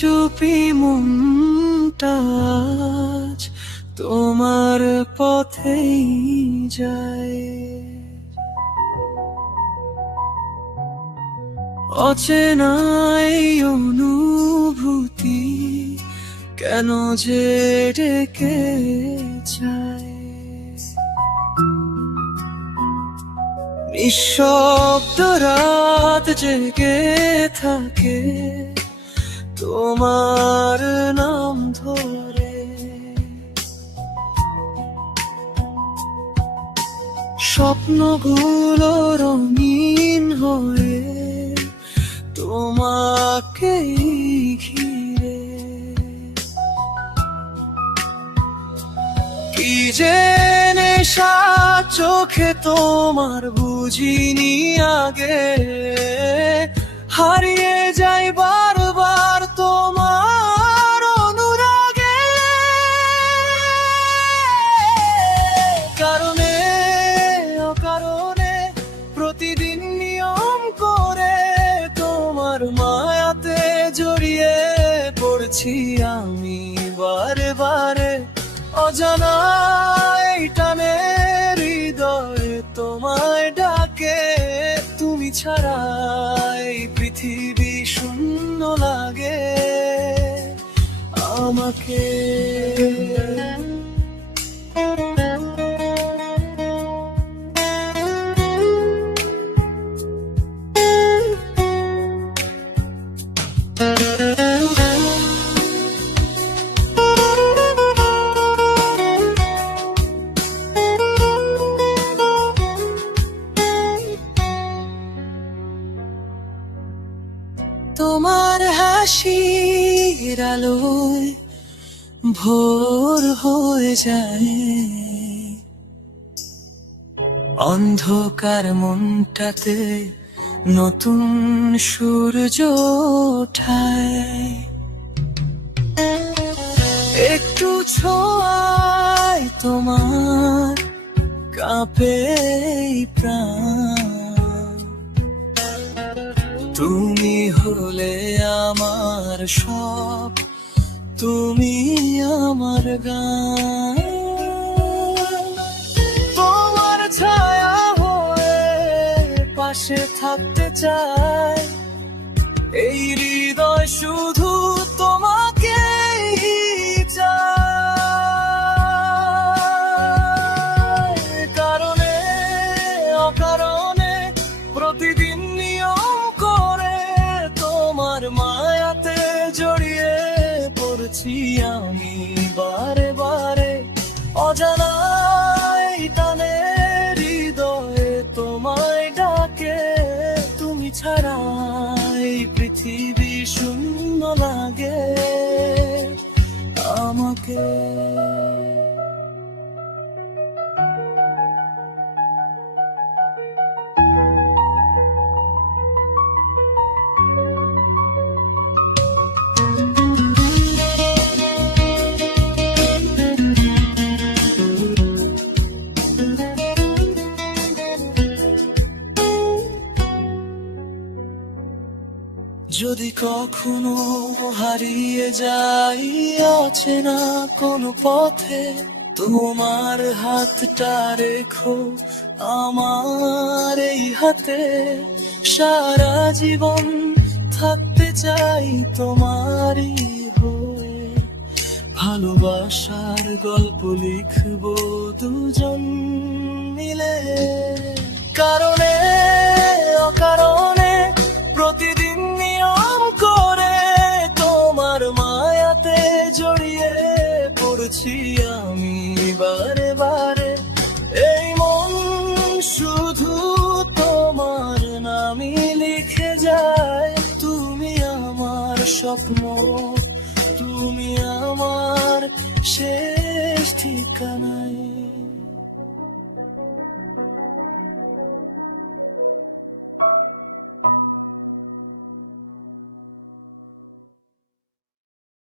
চুপি মনটা আজ তোমার পথেই যায়। অচেনা এই অনুভূতি কেন যে ডেকে যায়। নিঃশব্দ রাত জেগে থাকে তোমার নাম ধরে। স্বপ্নগুলো রঙিন হয়ে তোমাকেই ঘিরে। কি যে নেশা চোখে তোমার বুঝিনি আগে, হারিয়ে যাই বারবার তোমার অনুরাগে। কারণে অকারণে প্রতিদিন নিয়ম করে তোমার মায়াতে জড়িয়ে পড়ছি আমি বারে বারে। অজানা এই টানে হৃদয়ে তোমায় ডাকে, তুমি ছাড়া এই পৃথিবী শূন্য লাগে আমাকে। তোমার হাসির আলোয় ভোর হয়ে যায়, অন্ধকার মনটাতে নতুন সূর্য ওঠায়। একটু ছোঁয়ায় তোমার কাঁপে এই প্রাণ, তুমি হলে আমার সব, তুমি আমার গান। তোমার ছায়া হয়ে পাশে থাকতে চাই, এই হৃদয় শুধু তোমাকেই চায়। কারণে অকারণে প্রতিদিন নিয়ম করে তোমার মায়াতে জড়িয়ে পড়ছি আমি বারে বারে। অজানা এই টানে হৃদয়ে তোমায় ডাকে, তুমি ছাড়া এই পৃথিবী শূন্য লাগে আমাকে। যদি কখনো হারিয়ে যাই অচেনা কোনো পথে, তোমার হাতটা রেখো আমার এই হাতে। সারা জীবন থাকতে চাই তোমারই হয়ে, ভালোবাসার গল্প লিখবো দুজন মিলে। কারণে অকারণে প্রতিদিন নিয়ম করে তোমার মায়াতে জড়িয়ে পড়ছি আমি বারে বারে। এই মন শুধু তোমার নামই লিখে যায়, তুমি আমার স্বপ্ন, তুমি আমার শেষ ঠিকানায়।